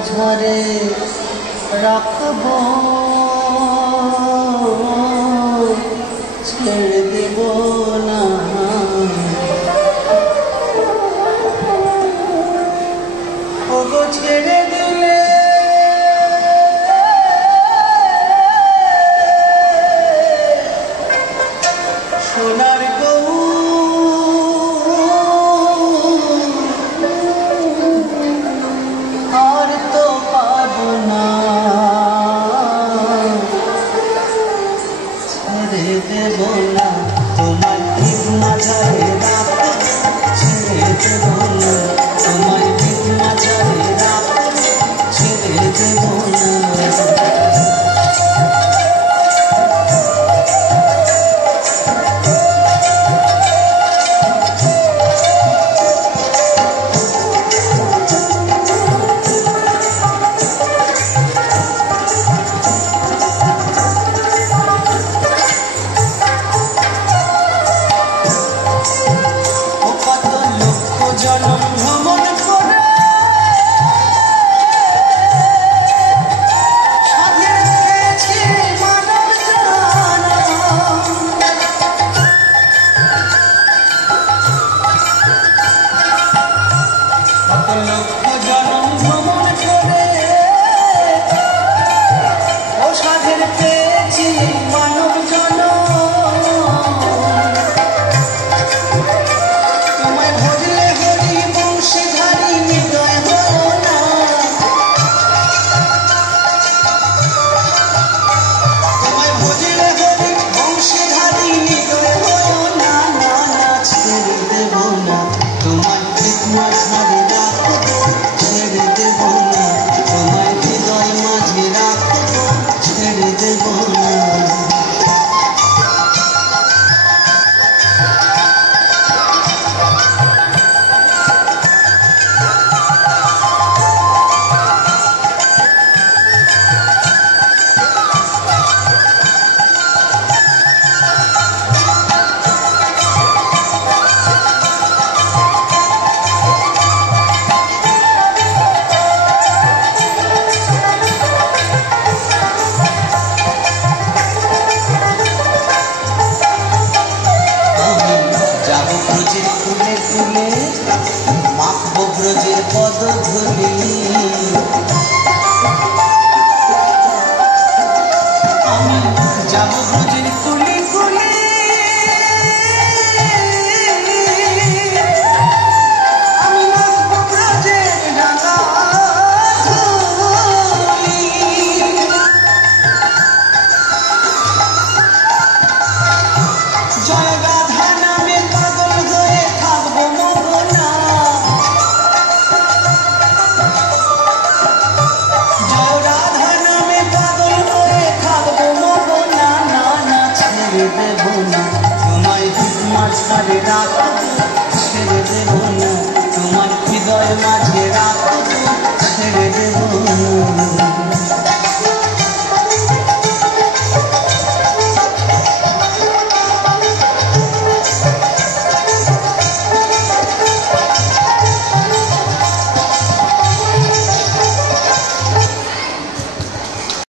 মাঝারে রাখব, ছেড়ে দেব না। ওগো ছেড়ে দিলে সোনার গৌ আর তো পাব না, ছেড়ে দেব না। তোমার ঠিক মাঝারে রাখব, ছেড়ে দেব না। তোমার ঠিক মাঝারে রাখব, ছেড়ে দেব না। জনম ভ্রমণ করে সাধের পেয়েছি মানব জনম, কত লক্ষ জনম ভ্রমণ করে ও সাধের পেয়েছি মানব জনম। মাখবো ব্রজের পদধূলি, আমি যাব ব্রজের কুলি কুলি, আমি মাখবো ব্রজের রাঙা ধূলি। জয় রাধা নামে পাগল হয়ে থাকবো মগনা, জয় রাধা নামে পাগল হয়ে থাকবো মগনা। না না ছেড়ে দেব না, তোমায় ঠিক মাঝারে রাখব, ছেড়ে দেব না। তোমার হৃদয় মাঝে রাখব, ছেড়ে দেব না।